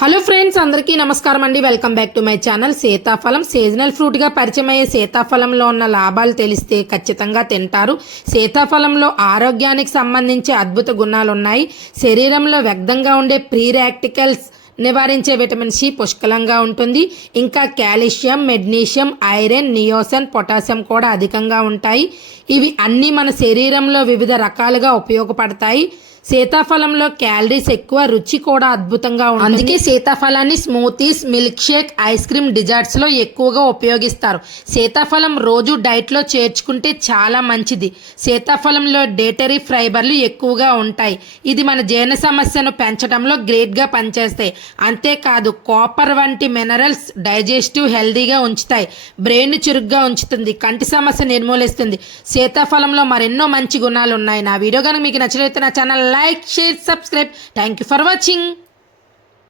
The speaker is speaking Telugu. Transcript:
హలో ఫ్రెండ్స్ అందరికీ నమస్కారం అండి. Welcome back to my channel సీతాఫలం సీజనల్ ఫ్రూట్గా పరిచయం అయ్యే సీతాఫలంలో ఉన్న లాభాలు తెలిస్తే ఖచ్చితంగా తింటారు. సీతాఫలంలో ఆరోగ్యానికి సంబంధించి అద్భుత గుణాలు ఉన్నాయి శరీరంలో వ్యక్తంగా ఉండే ప్రీ రాక్టికల్స్ నివారించే విటమిన్ సి పుష్కలంగా ఉంటుంది. ఇంకా కాల్షియం మెగ్నీషియం ఐరన్ నియోసన్ పొటాషియం కూడా అధికంగా ఉంటాయి. ఇవి అన్నీ మన శరీరంలో వివిధ రకాలుగా ఉపయోగపడతాయి. సీతాఫలంలో క్యాలరీస్ ఎక్కువ రుచి కూడా అద్భుతంగా ఉంటుంది. అందుకే సీతాఫలాన్ని smoothies milk shake ice cream డిజర్ట్స్లో ఎక్కువగా ఉపయోగిస్తారు. సీతాఫలం రోజు డైట్లో చేర్చుకుంటే చాలా మంచిది. సీతాఫలంలో డేటరీ ఫైబర్లు ఎక్కువగా ఉంటాయి. ఇది మన జీర్ణ సమస్యను పెంచడంలో గ్రేట్గా పనిచేస్తాయి. అంతేకాదు కాపర్ వంటి మినరల్స్ డైజెస్టివ్ హెల్దీగా ఉంచుతాయి. బ్రెయిన్ చురుగ్గా ఉంచుతుంది. కంటి సమస్య నిర్మూలిస్తుంది. సీతాఫలంలో మరెన్నో మంచి గుణాలు ఉన్నాయి నా వీడియో కనుక మీకు నచ్చినట్లయితే నా channel like share subscribe. Thank you for watching